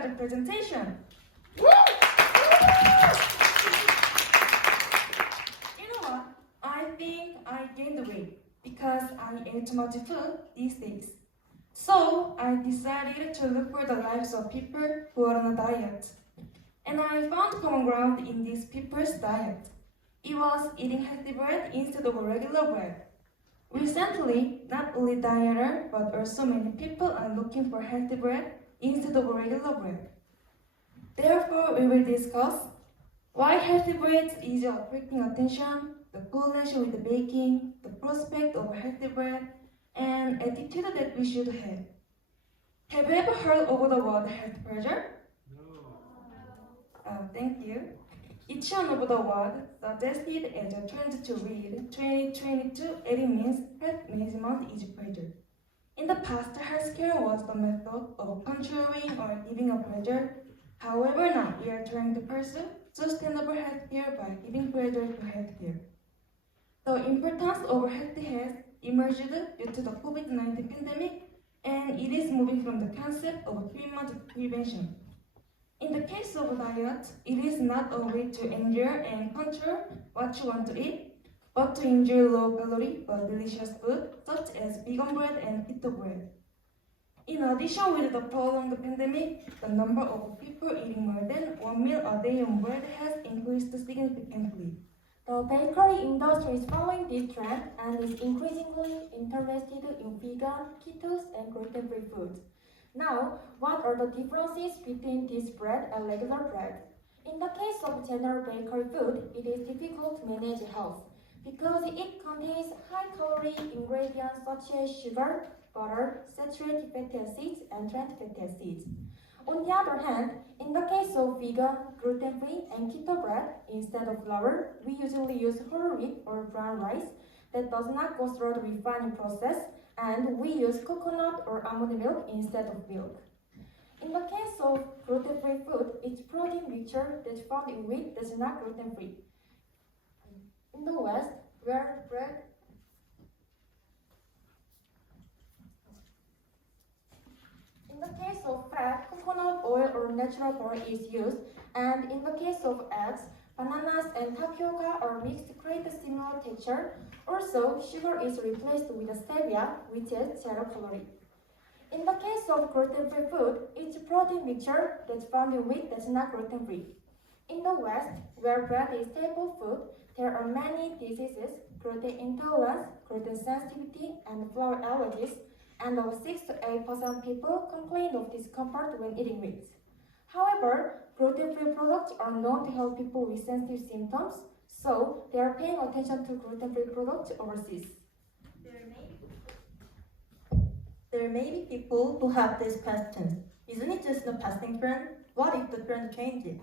project presentation. You know what? I think I gained weight because I ate too much food these days. So I decided to look for the lives of people who are on a diet. And I found common ground in these people's diet. It was eating healthy bread instead of regular bread. Recently, not only dieters, but also many people are looking for healthy bread instead of regular bread. Therefore, we will discuss why healthy bread is attracting attention, the correlation with the baking, the prospect of healthy bread, and attitude that we should have. Have you ever heard of the word health pressure? No. Thank you. Each one of the word suggested as a trend to read 2022, it means health management is pressure. In the past, healthcare was the method of controlling or giving a pressure. However, now we are trying to pursue sustainable healthcare by giving pressure to healthcare. The importance of healthy health emerged due to the COVID-19 pandemic, and it is moving from the concept of treatment to prevention. In the case of diet, it is not a way to endure and control what you want to eat, but to enjoy low-calorie but delicious food such as vegan bread and keto bread. In addition, with the prolonged pandemic, the number of people eating more than one meal a day on bread has increased significantly. The bakery industry is following this trend and is increasingly interested in vegan, keto, and gluten-free foods. Now, what are the differences between this bread and regular bread? In the case of general bakery food, it is difficult to manage health because it contains high-calorie ingredients such as sugar, butter, saturated fatty acids, and trans fatty acids. On the other hand, in the case of vegan, gluten-free, and keto bread, instead of flour, we usually use whole wheat or brown rice that does not go through the refining process, and we use coconut or almond milk instead of milk. In the case of gluten-free food, it's protein mixture that's found in wheat that's not gluten-free. In the West, where bread In the case of fat, coconut oil or natural butter is used, and in the case of eggs, bananas and tapioca are mixed to create a similar texture. Also, sugar is replaced with stevia, which is zero calorie. In the case of gluten-free food, it's a protein mixture that's found in wheat that's not gluten-free. In the West, where bread is staple food, there are many diseases, gluten intolerance, gluten sensitivity, and flour allergies, and over 6 to 8% people complain of discomfort when eating wheat. However, gluten-free products are known to help people with sensitive symptoms, so they are paying attention to gluten-free products overseas. There may be people who have these questions. Isn't it just a passing trend? What if the trend changes?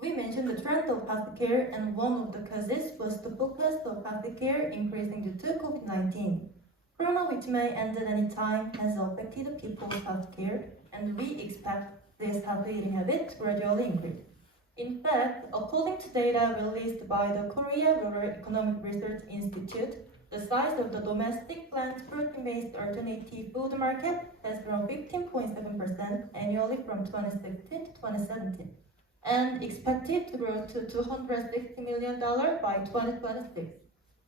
We mentioned the trend of healthcare, and one of the causes was the focus of healthcare increasing due to COVID-19. Corona, which may end at any time, has affected people's healthcare, and we expect this healthy eating habit to gradually increase. In fact, according to data released by the Korea Rural Economic Research Institute, the size of the domestic plant protein-based alternative food market has grown 15.7% annually from 2016 to 2017, and expected to grow to $260 million by 2026.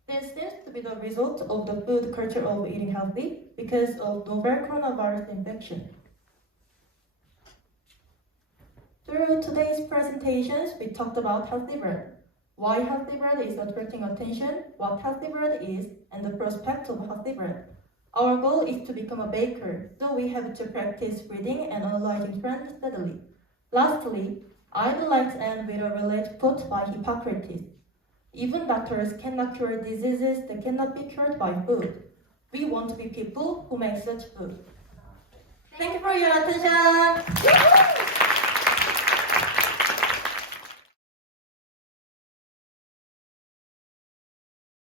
This seems to be the result of the food culture of eating healthy because of novel coronavirus infection. Through today's presentations, we talked about healthy bread, why healthy bread is attracting attention, what healthy bread is, and the prospect of healthy bread. Our goal is to become a baker, so we have to practice reading and analyzing trends steadily. Lastly, I would like to end with a related quote by Hippocrates. Even doctors cannot cure diseases that cannot be cured by food. We want to be people who make such food. Thank you for your attention.